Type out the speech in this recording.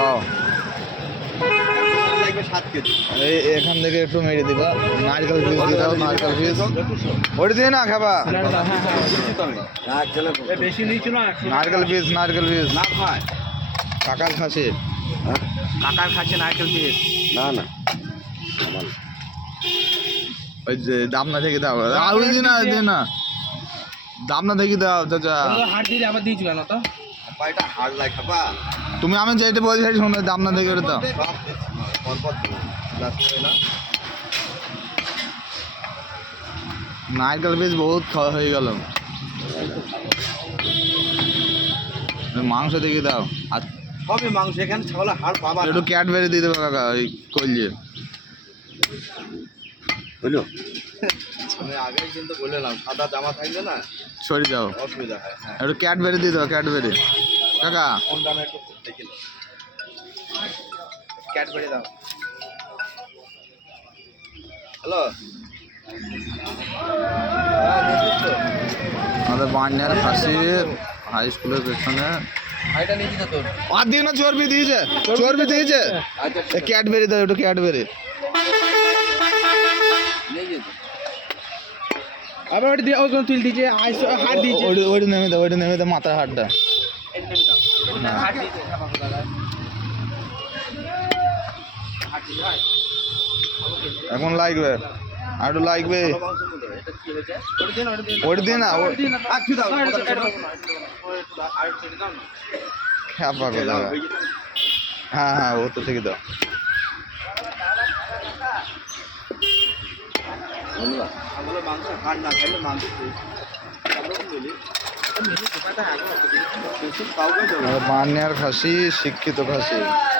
দাও লাগবে 7 কেজি। এই এখান থেকে একটু মেরে দিবা নারকেল পিস দিয়ে দাও নারকেল পিস ওটা দিয়ে না খাবা বেশি নিচু না নারকেল পিস না ভাই কাকার খাসি কাকার কাছে নারকেল পিস না না ওই যে দামনা থেকে দাও আর ওই দিন না দামনা থেকে দাও চাচা হাট দিয়ে আবার দিয়েছিল না তো পাইটা হাড় লাই খাবা তুমি আমি যেটা বলছি শুনে দামনা থেকে ওটা দাও পরপর লাস্ট না নারকেল পিস বহুত খাওয়া হয়ে গেল মাংস থেকে দাও আর সবই মাংস এখানে ছাগলের হাড় পাবা একটু ক্যাডবেরি দিয়ে দেবো কাকা ওই কইলে বুঝলো আমি আগেই কিন্তু বললাম সাদা জামা থাকবে না সরে যাও অসুবিধা হয় হ্যাঁ একটু ক্যাডবেরি দিয়ে দাও ক্যাডবেরি কাকা কোন দামে একটু দেখে নাও ক্যাডবেরি দাও হ্যালো হ্যাঁ দিচ্ছিস তো আমাদের বান্যার খাসি হাই স্কুলের পেছনে হাইটা নিয়ে দিতে তোর আর দিয়ে না চর্বি দিয়েছে আচ্ছা ক্যাডবেরি দাও একটু ক্যাডবেরি নিয়ে যেতে আবার ওটা দিয়ে ওজন তুল দিয়েছে হাট দিয়েছে ওইটা নেমে দাও মাথার হাটটা হাট দিয়েছে এখন লাগবে আর একটু লাগবে ভালো মাংস মধ্যে এটা কি হয়েছে ওইটা দিয়ে না আচ্ছা দাও খ্যাপা কথা হ্যাঁ হ্যাঁ ও তো থেকে দাও আমাদের মাংস হাড় না খাইলে মাংস কাউকে আমাদের বান্যার খাসি শিক্ষিত খাসি